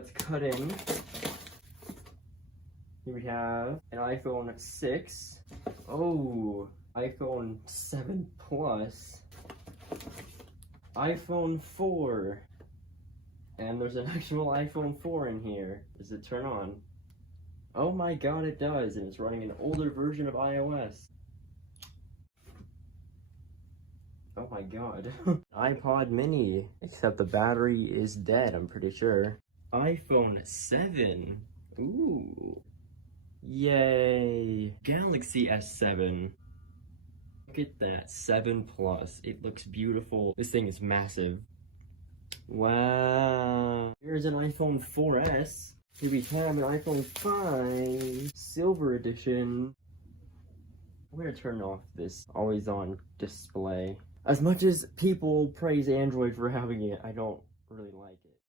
Let's cut in. Here we have an iPhone 6. Oh, iPhone 7 Plus. iPhone 4. And there's an actual iPhone 4 in here. Does it turn on? Oh my god, it does, and it's running an older version of iOS. Oh my god. iPod mini, except the battery is dead, I'm pretty sure. iPhone 7. Ooh. Yay. Galaxy S7. Look at that, 7 Plus. It looks beautiful. This thing is massive. Wow. Here's an iPhone 4S. Here we have an iPhone 5 Silver Edition. I'm gonna turn off this always on display. As much as people praise Android for having it, I don't really like it.